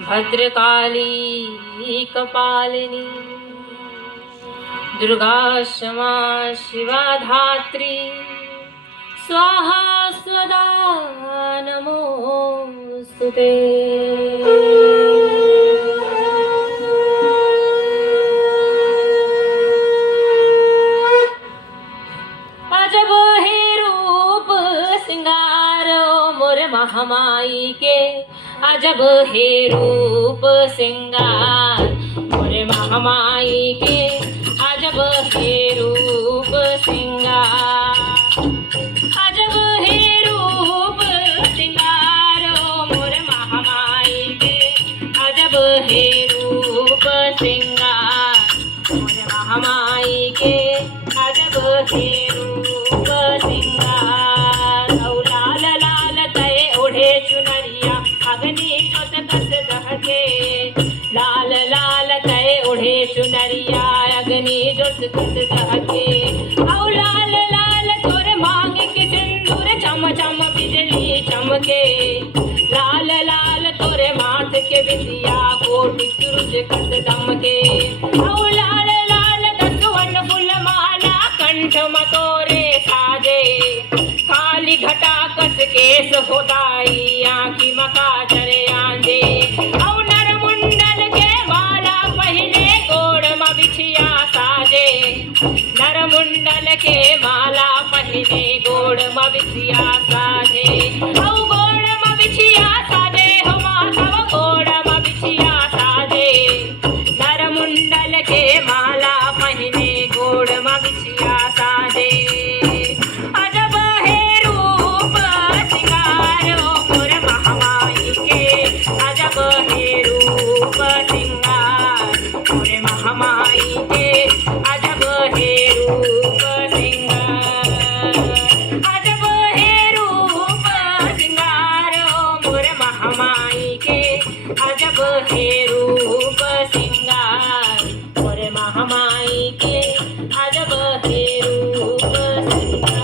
भद्रकाली कपालिनी दुर्गा क्षमा शिवा धात्री स्वाहा स्वदा नमोस्तुते। अजब हे रूप सिंगार मोर महामाई के, अजब हे रूप सिंगार मोर महामाई के, अजब हे रूप सिंगार, अजब हे रूप सिंगार मोर महामाई के, अजब हे रूप सिंगार मोर महामाई के, अजब हे रूप सिंगार। लाल लाल तय ओढे चुनरिया अग्नि जोत कस दहके, लाल लाल तय ओढे चुनरिया अग्नि जोत कस दहके। लाल लाल तोर मांग के सिंदूर चम चम बिजली चमके, लाल लाल तोरे माथ के बिंदिया कोटि सूरज कस दमके। लाल लाल दसवन फूल माला कंठ मतोरे साजे, काली घटा कस केस होदाई आँखी मका चरे आंजे। नर मुंडल के माला पहने गोड़ म बिछिया साजे, नर मुंडल के माला पहने गोड़ म बिछिया साजे। गोड़ म बिछिया साजे हो माधव गोड़ म बिछिया साजे, नर मुंडल के माला पहने गोड़ म बिछिया साजे। अजब हे रूप सिंगार मोर महामाई के, अजब हे रूप सिंगार मोर महामाई के, अजब हे रूप सिंगार, अजब हे रूप सिंगार मोर महामाई के, अजब हे रूप सिंगार मोर महामाई के, अजब हे रूप सिंगार।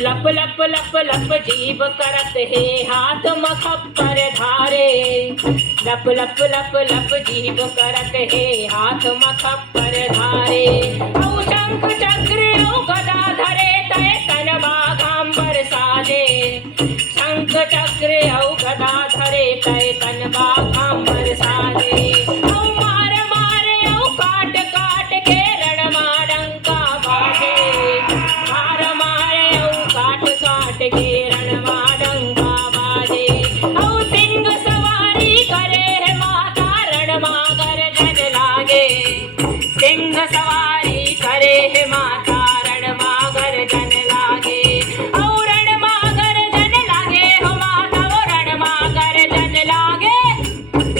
लप लप लप लप जीव करत हे हाथ मखप्पर धारे, लप लप लप लप जीव करत हे हाथ मखप्पर धारे। शंख चक्र गदा धरे तय तन बाघांबर साजे, शंख चक्र गदा धरे तय तन बाघांबर साजे। मार मार काट काट के रणमा डंका बाजे, मार मार काट काट के रणमा डंका बाजे। सिंह सवारी करे है माता रणमा गर्जन लागे, सिंह सवारी करे है माता रणमा गर्जन लागे। रणमा गर्जन लागे हो माता वो रणमा गर्जन लागे,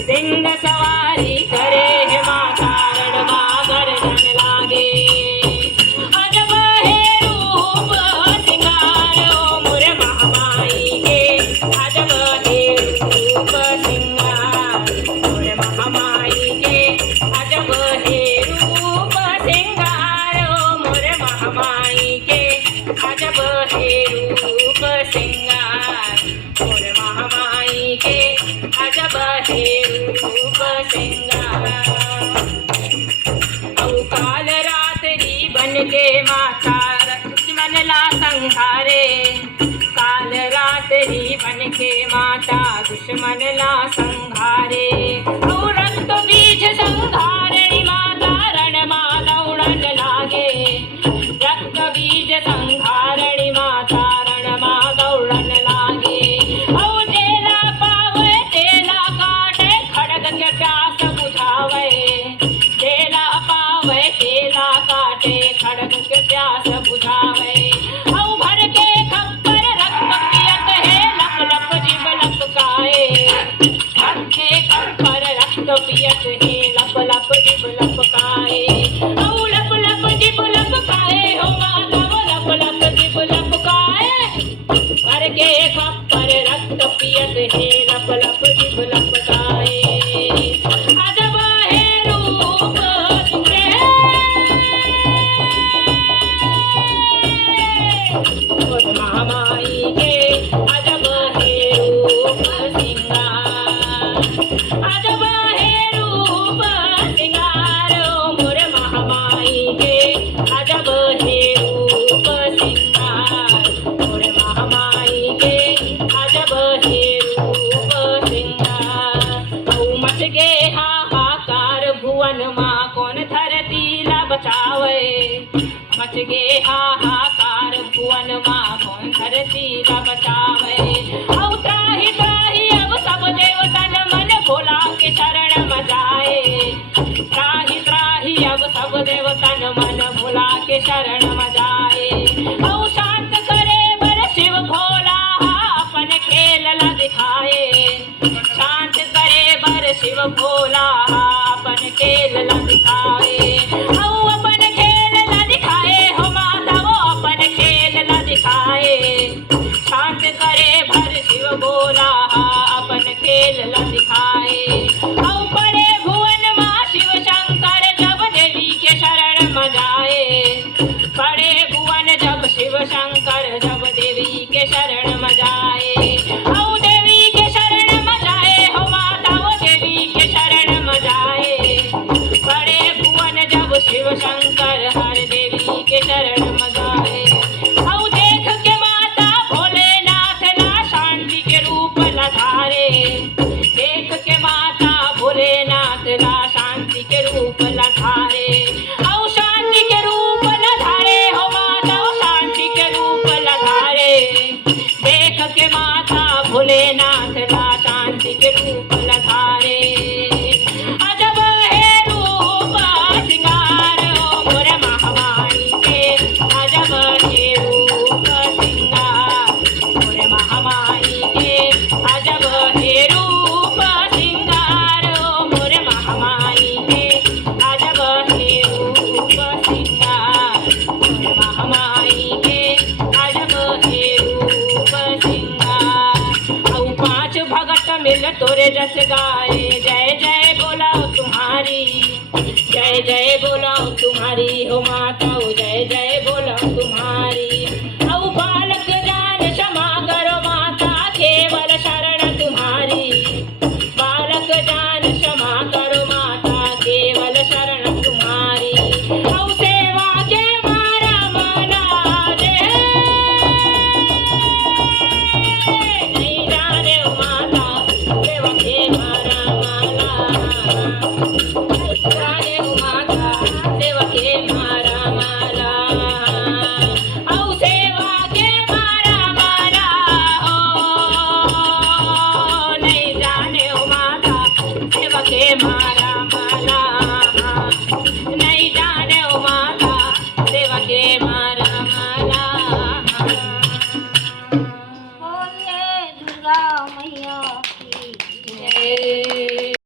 सिंह सवारी करे है माता रणमा गर्जन लागे। अजब हे रूप सिंगार मोर महामाई के, अजब हे रूप सिंगार मोर महामाई के, अजब हे रूप सिंगार मोर महामाई के, अजब हे रूप सिंगार मोर महामाई के, अजब हे रूप सिंगार। काल रात्रि बन के माता दुश्मन ला संहारे, काल रात्रि बन के माता दुश्मन ला संहारे। रक्त बीज संहारणी माता रणमा दौड़न लागे, रक्त बीज संहारणी माता रणमा दौड़न लागे। जेला पावे तेला काटे खड़ग के प्यास बुझावे, तेला पावे तेला काटे खड़ग के प्यास बुझावे। भर के खप्पर रक्त पियत है लप लप जीव लपकाए, भर के खप्पर रक्त पियत है लप लप जीव लपकाए। लप लप जीव लपकाए हो माता वो लप लप जीव लपकाए, भर के खप्पर रक्त पियत है लप लप जीव लपकाए। अजब हे रूप महामाई के, अजब हे रूप सिंगार लला दिखाए, शांत करे बर शिव भोला अपन खेल ला दिखाए। औ अपन खेल ला दिखाए हो माता वो अपन खेल ला दिखाए, शांत करे भर शिव भोला अपन खेल ला दिखाए। औ पड़े भुवन माँ शिव शंकर जब देवी के शरण में जाए, पड़े भुवन जब शिव शंकर जब देवी के शरण में जाए। औ देवी के शरण में जाए हो माता वो देवी के शरण में जाए, पड़े भुवन जब शिव शंकर हर देवी के शरण में जाए। औ देख के माता भोलेनाथ ला शांति के रूप ला धारे, देख के माता भोलेनाथ ला शांति के रूप ला धारे। औ शांति के रूप ला धारे हो माता वो शांति के रूप ला धारे, देख के माता भोलेनाथ ला शांति के रूप ला धारे। अजब है रूप सिंगार ओ मोरे महामाई के, अजब है रूप सिंगार मोरे महामाई के, अजब है रूप सिंगार ओ मोरे महामाई के, अजब है रूप सिंगार मोरे महामाई के, अजब है रूप सिंगार। औ पांच भगत मिल तोरे जस गाए, जय जय बोलाओ तुम्हारी, जय जय बोलाओ तुम्हारी हो माता ओ जय जय बोलाओ तुम्हारी। औ बालक जान क्षमा करो माता केवल शरण तुम्हारी, बालक जान क्षमा करो माता केवल शरण तुम्हारी। औ सेवा के मारा मना दे, नहीं जाने ओ माता सेवा के मारा माला, जाने ओ माता सेवा के मारा माला। औ सेवा के मारा माला हो, नहीं जाने ओ माता सेवा के मारा